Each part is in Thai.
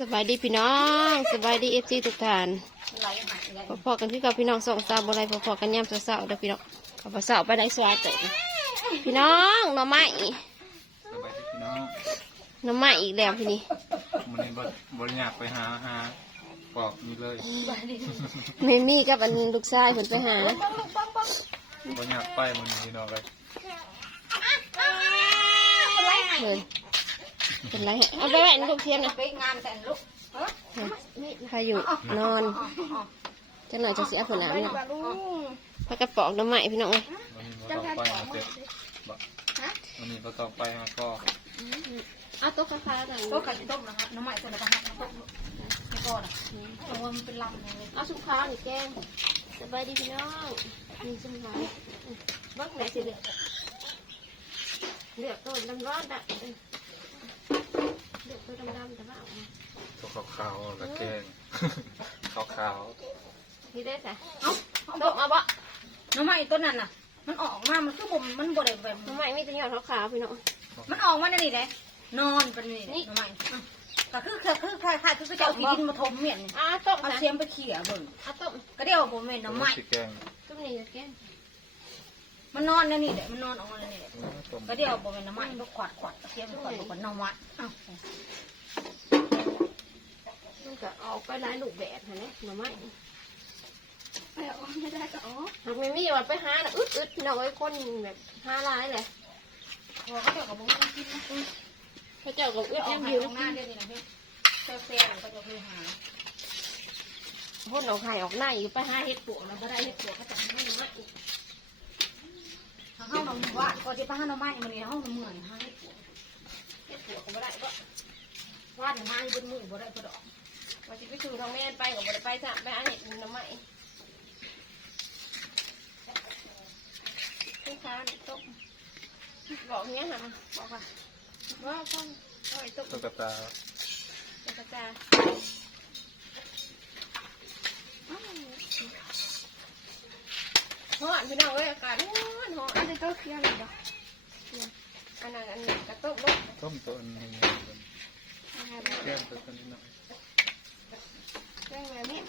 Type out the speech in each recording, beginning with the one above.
สบายดีพี่น้องสบายดีเอฟซีทุกท่านพอๆกันที่กับพี่น้องสองสาวบอะไรพอๆกันย่ำสาวๆเด้อพี่น้องขอสาวไปได้สวัสดีพี่น้องหน่อไม้สบายดีพี่น้องหน่อไม้อีกแล้วพี่นี่มันนี้บดบริยากไปหาหาปอกนี้เลยเมมี่กับอันลูกชายเพิ่นไปหาบริยากไปมันนี้พี่น้องเลยเลย เป็นไรฮะเอาไปแหวนลูกเทียมนะไปงานแต่งลูกพายุนอนจะหน่อยจะเสียผลน้ำเนาะพักกระปอกหน่อไม้พี่น้องเอ้ยมันนี้มาต้องไปมาเสร็จบอกมันนี้มาต้องไปมาก็เอาโต๊ะข้าวๆกันก็ไก่ต้มนะครับน้ำใหม่ตัวละพันต้มแล้วก็นะเพราะว่ามันเป็นลำเลยเอาชุบข้าวนี่แกงสบายดีพี่น้องนี่ชุบข้าวบักไหนสิเลือกเลือกต้นดำร้อนได้ เลือกต้นดำๆแต่ว่าเอามาตัวขาวๆกับแกงขาวนี่ได้แต่เอ้าโต๊ะมาบ่น้ำใหม่ตัวนั้นน่ะ มันออกมา มันคือผมมันบ่ได้แบบทำไมมีแต่หยอดขาวๆพี่น้องมันออกมาในนี่เลยนอนเป็นนี่น้ำใหม่ก็คือคือคือคล้ายๆคือเจ้าที่ดินมาถมเมียนอะต้มเอานะเสียมไปเขี่ยเบิ่งอะต้มก็เดี๋ยวผมเป็นๆน้ำใหม่สีแกง ต้มนี่จะแกง มันนอนในนี่แหละมันนอนออกมาในนี่แหละต้มก็เดี๋ยวผมเป็นน้ำใหม่ก็ขวัดขวัดเสียมขวัดขวัดน้ำมันเอ้ามันก็ออกไปหลายลูกแบบฮะเนี่ยหน่อไม้ไปออกไม่ได้ก็ออกหากไม่มีว่าไปหาน่ะอึดอึดพี่น้องไอ้คนแบบหาหลายเลยพอเขาเดี๋ยวกับผมต้องกินนะพระเจ้าก็อึดออแอกมไปอยู่ออกหน้าเดี๋ยวนี้นะพี่เซลเซียนก็จะคือหาพ่นออกไข่ออกหน้าอยู่ไปหาเห็ดปวกแล้วก็ได้เห็ดปวกก็จะให้หน่อไม้ทาง ห้องน้ำว่าก็จะไปห้องน้ำมันมันนี่ห้องน้ำเมืองห้องเห็ดปวกก็ไม่ได้ก็วาดน้ำมันบนมือบ่ได้ก็ดอกว่าจะไปสู่ทางแม่นไปก็บ่ได้ไปจ้ะไปหาเห็ดหน่อไม้ลูกค้านี่ต้มบอกเนี้ยค่ะบอกว่าว่าต้มเอาไอ้ต้มตุ๊กตาตกระจา ฮ้อนพี่น้องเอ้ยอากาศฮ้อนฮ้อนอันนี้ก็เคี่ยวเลยบ่อันนั้นอันนี้กระต้มลูกต้มตัวนี้แกงตัวนี้นะแกงแบบนี้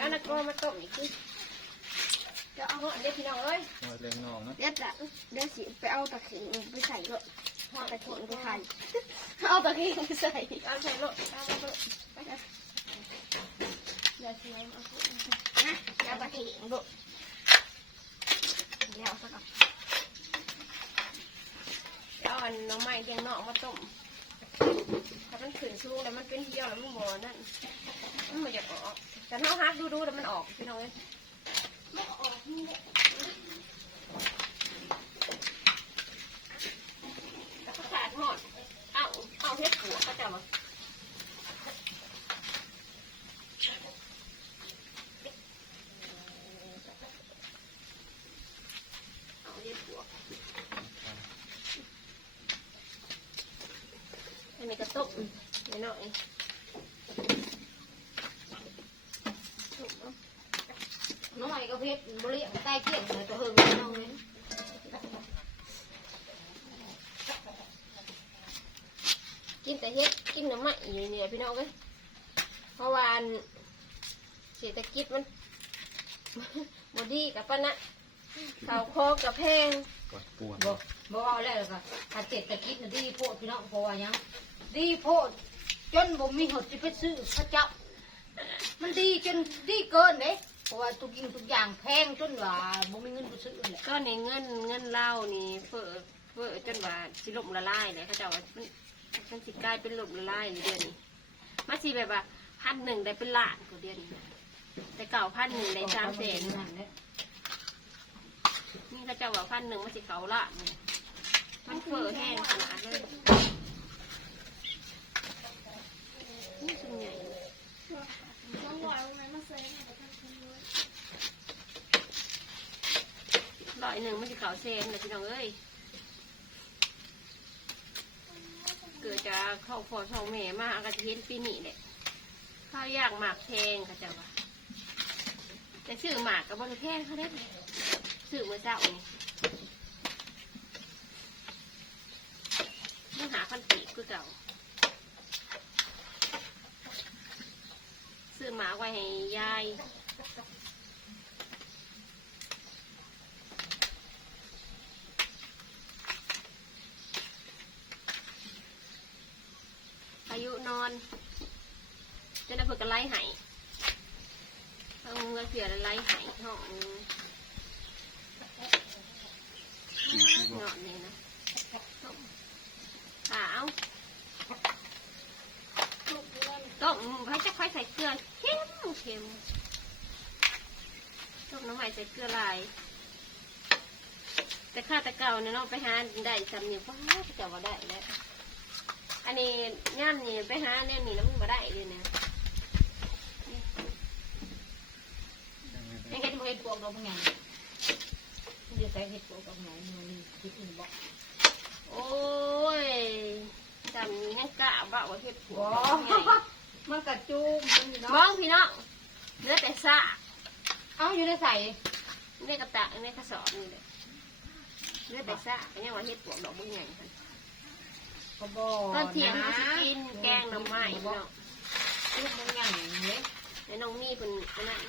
อันนั้นก็มาต้มอีกทีจะเอาฮ้อนเด็กพี่น้องเอ้ยมาเลี้ยงน้องนะเดี๋ยวจะเดี๋ยวสิไปเอาตะเคียนไปใส่ก็ห่อตะเคียนไปใส่เอาตะเคียนไปใส่เอาใส่รถเอาไปรถไปกันอย่าเสียงเอาไปนะเอาตะเคียนลูก เดี๋ยวสักก่อนเดี๋ยวอันน้องไม้เดียงนอกมาต้มถ้ามันขืนสูงแล้วมันเป็นเหี่ยวแล้วมันบอนั่นมันไม่อยากออกแต่ถ้าฮักดูดูๆแล้วมันออกพี่น้องเอ้ยมันออกนี่แหละ แล้วก็ขาดหอด เอาเอาเฮ็ดหัวก็จะมาเอาเฮ็ดหัวให้มีกระตุก นิดหน่อยตุกเอาน้อยก็เพชรบริใต้เกี่ยงเลยตัวเฮิงน้องเลยกินแต่เฮ็ดกินน้ำมันอยู่เนี่ยพี่น้องเอ้ยเพราะว่าอันเศรษฐกิจมันบดีกับปะนะข้าวโคกกับแพงปวดปวดบอกบอกเอาแล้วก็ถ้าเจ็ดตะกิดน่ะดีโพดพี่น้องเพราะว่ายังดีโพด จนบ่มีหดจะไปซื้อพระเจ้า มันดีจนดีเกินเด้เพราะว่าทุกยิ่งทุกอย่างแพงจนว่าบ่มีเงินไปซื้อเลยก็ในเงินเงินเหล้านี่เฟ้อเฟ้อจนว่าสิล่มละลายเลยเขาเจ้าว่ามันมันสิกลายเป็นล่มละลายเลยเดือนนี้มาสิแบบว่าพันหนึ่งได้เป็นล้านกว่าเดือนนี้นะแต่เก่าพันหนึ่งได้สามแสนนี่เขาเจ้าว่าพันหนึ่งมันสิเขาล้านนี่มันเฟ้อแห้งขนาดเลยนี่ส่วนใหญ่ ร้อยหนึ่งมันสิเขาวเซนเลยพี่น้องเอ้ย เกิดจะเข้าพอช่องแม่มากก็จะเห็นปีนี้แหละข้าวยากหมากแพงค่ะเจ้าว่าแต่ซื้อหมากกับบริแพงเขาได้ซื้อเมื่อเจ้านี่ต้อหาพันปีคือเก่า หมาไว้ให้ยายอายุนอนจนได้เพิ่นก็ไล่ให้เอาเงินเสียแล้วไล่ให้ห้องนึงหนอนนี่นะขาวต้มให้จะค่อยใส่เกลือเค็มเค็มต้มน้ำใหม่ใส่เกลือลาย แต่ข้าแต่เก่าเนี่ยเนาะไปหาได้จำเนี่ยป้าจะว่าได้แล้วอันนี้ย่ามนี่ไปหาเนี่ยนี่แล้วมันมาได้เลยเนี่ยยังเห็นบ่เห็นปวกดอกบางอย่างมันจะใส่เห็ดปวกดอกไหนมันมีคิดอื่นบอกโอ้ยจำนี้นั่งกะบ่าว่าเฮ็ดผัวอ๋อไงมันกระจุมมันอยู่มอเนาะงพี่น้อง เนื้อแต่ซากเอาอยู่ในใส่ในกระตะในกระสอบนี่เลยเลือดแต่ซะก็ยังว่าเฮ็ดปวกดอกบุ้งใหญ่กันกระบอกตอนเที่ยงเขาสิกินแกงหน่อไม้เนาะลูกบางอย่างเลยไอ้น้องนี่เป็นอันนั้น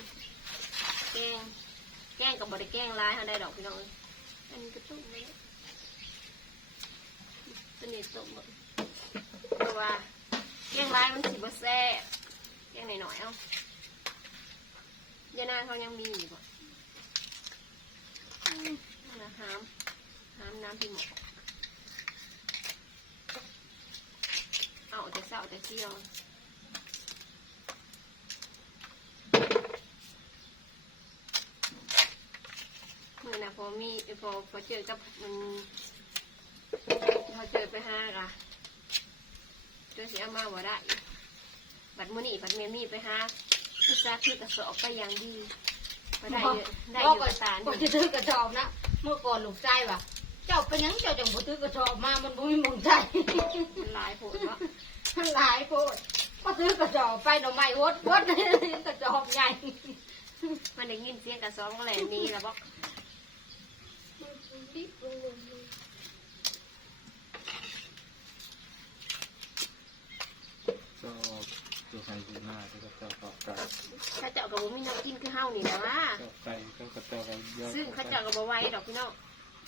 แกงแกงกับบริแกงร้ายเขาได้ดอกพี่น้องเอ้ยอันนี้ก็ต้มเลยตัวนี้ต้มหมดเพราะว่าแกงร้ายมันสิบ่แซ่บแกงหน่อยๆเอา ยานาเขายังมีอยู่บ่อืมนั่นนะหามหามน้ำพี่หมอเอาแต่เศร้าแต่เที่ยวเมื่อนะพอมีพอพอเจอกับมันพอเจอไปห้ากะเจอสิเอามาบ่ได้บัดมือนี้บัดเมมี่ไปห้า พิซซ่าคือกระสอบไปอย่างดีบ่ได้เยอะได้อยู่กับตาก่อนนี่จะซื้อกระสอบนะเมื่อก่อนลูกชายว่ะเจ้าเป็นหยังเจ้าจังบ่ซื้อกระสอบมามันบ่มีหมองใจมันหลายโผล่วะมันหลายโพดก็ซื้อกระสอบไปหน่อไม้วดวดกระสอบใหญ่มันได้ยินเสียงกระสอบก็แหละนี้แล้วบอกก็ ตัวไก่ดีมากแล้วก็เจ้าก็ไก่ข้าเจ้ากับบ่มีน้ำกินคือเฮานี่นะว่าเจ้าไก่เจ้าก็เจ้าก็เยอะซึ่งข้าเจ้าก็บ่ไหวดอกพี่น้อง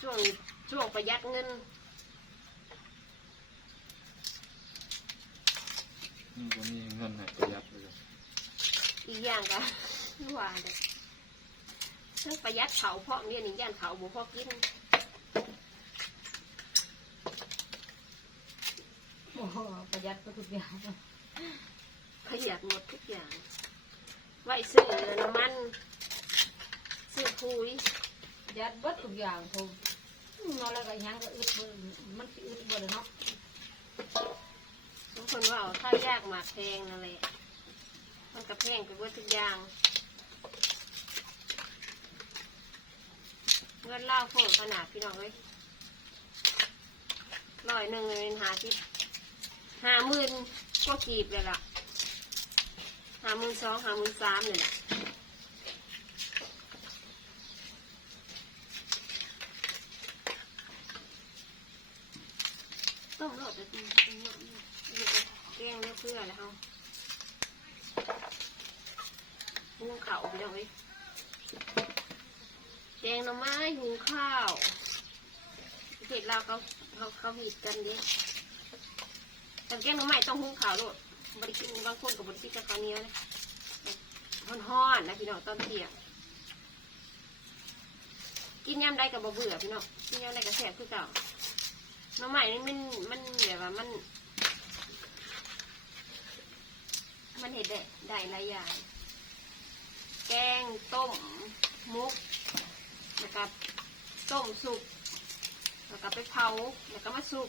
ช่วงช่วงประหยัดเงินนี่ก็มีเงินให้ประหยัดเลยอีกอย่างก็ว่าเด้อเรื่องประหยัดเขาเพราะเนี่ยนี่ย่านเขาบ่พอกินโอ้โหประหยัดไปทุกอย่าง ประหยัดหมดทุกอย่าง ไว้ซื้อน้ำมัน ซื้อปุ๋ยประหยัดเบิดทุกอย่างผมนอนแล้วก็ยังก็อึดเบิ่มันสิอึดเบ่เลยเนาะบางคนว่าเอาข้าวยากหมากแพงนั่นแหละมันก็แพงไปหมดทุกอย่างเงินเล่าโคตรขนาดพี่น้องเอ้ยร้อยหนึ่งเงินหาที่ห้าหมื่นก็กีบเลยล่ะห้ามื่นสองหามื่นสามเลยล่ะต้องรอดแต่ตีแกงเนื้อเพื่อแล้วหุงข้าวพี่น้องเอ้ยแกงหน่อไม้หุงข้าวเผ็ดเราวเขาเขาเขาหิดกันดิแต่แกงหน่อไม้ต้องหุงข้าวโลด บริกินบางคนกับบริกินกับข้าวเหนียวนะฮ้อนๆนะพี่น้องตอนเที่ยงกินยำได้กับบ่เบื่อพี่น้องกินยำได้กับแซ่บคือเก่าน่อไม้นี่มันมันแบบว่ามัน มันเห็ดได้ได้หลายอย่างแกงต้มมุกแล้วก็ต้มสุกแล้วก็ไปเผาแล้วก็มาสุก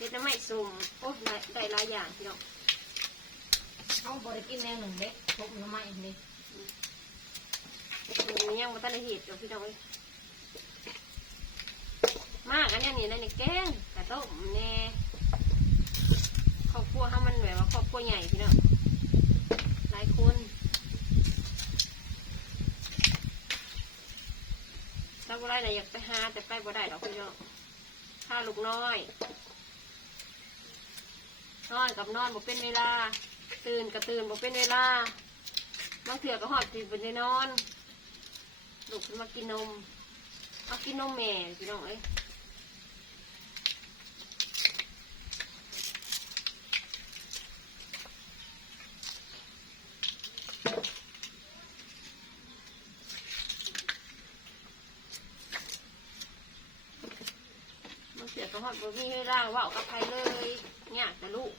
เห็ดน้ำไม่สุ่มโอ้ได้ได้หลายอย่างพี่น้องเขาบ่ได้กินแนวหนึ่งเด็กพบหน่อไม้นี่มันยังมาตั้งแต่เห็ดอยู่พี่น้องเอ้ยมากอันเนี้ยนี่นะนี่แกงกระต้มแน่ครอบครัวเขามันแบบว่าครอบครัวใหญ่พี่น้องหลายคนถ้าบ่ได้นะอยากไปหาแต่ไปบ่ได้ดอกพี่น้องถ้าลูกน้อย นอนกับนอนบ่เป็นเวลา ตื่นกับตื่นบ่เป็นเวลาบางเถื่อก็หอดตื่นบนนอนลุกขึ้นมากินนมเอากินนมแม่พี่น้องเอ้ยบางเถื่อก็หอ ดบ่มีเวลาเว่ากับใครเลยเนี่ยากแต่ลูก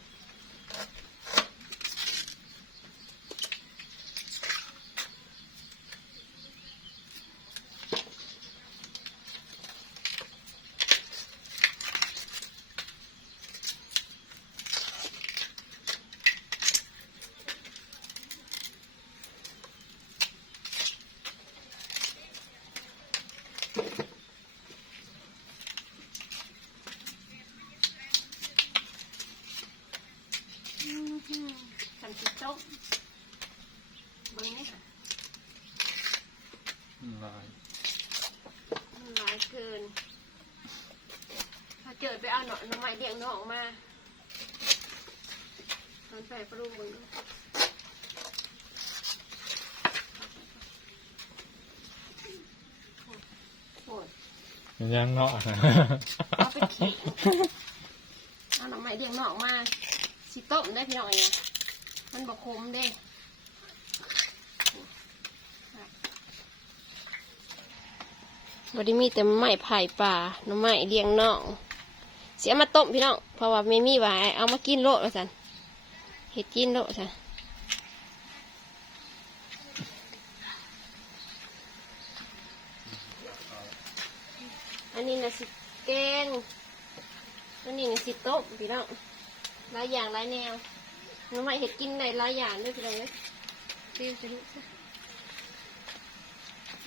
ทำชิ้นต้มเบิ้งนี่ค่ะ ลาย มันหลายเกิน ถ้าเจอไปเอาหน่อหน่อไม้เลี้ยงน้องมาตอน ใส่ปรุงเบิ้งดูโอ้ยยังเนาะเอาไปขิงเอาหน่อไม้เลี้ยงน้องมาสิต้มได้พี่น้องเนี่ยมันบอกคมเด้บไดมีแต่ไม้ไผ่ป่าหน้ำไม้เลี้ยงน้องเสียมาต้มพี่น้อง เพราะว่าไม่มีว่าเอามากินโลดว่าสัน เห็ดกินโลดสันอันนี้นะสิแกงอันนี้นะสิต้มพี่น้องหลายอย่างหลายแนวหน้ำไม้เห็ดกินในหลายอย่างด้วยพี่น้องเอ้ยซิวซิวซิว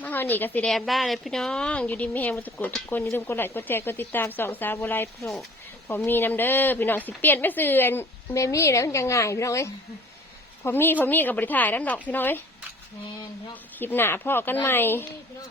มาฮอนี่กับสีแดงบ้าเลยพี่น้อง อยู่ดีไม่แห้งมาตะกุดทุกคนอย่าลืมกดไลค์กดแชร์กดติดตามสองสาวโบราณพง ผมมีน้ำเด้อพี่น้องสิเปลี่ยนไปซื้ออันเมมี่แล้วมันจะง่ายพี่น้องเอ้ยผมมีผมมีกับบริถ่ายน้ำดอกพี่น้องเอ้ยแม่นพี่น้องคลิปหนาพ่อกันใหม่ พี่น้อง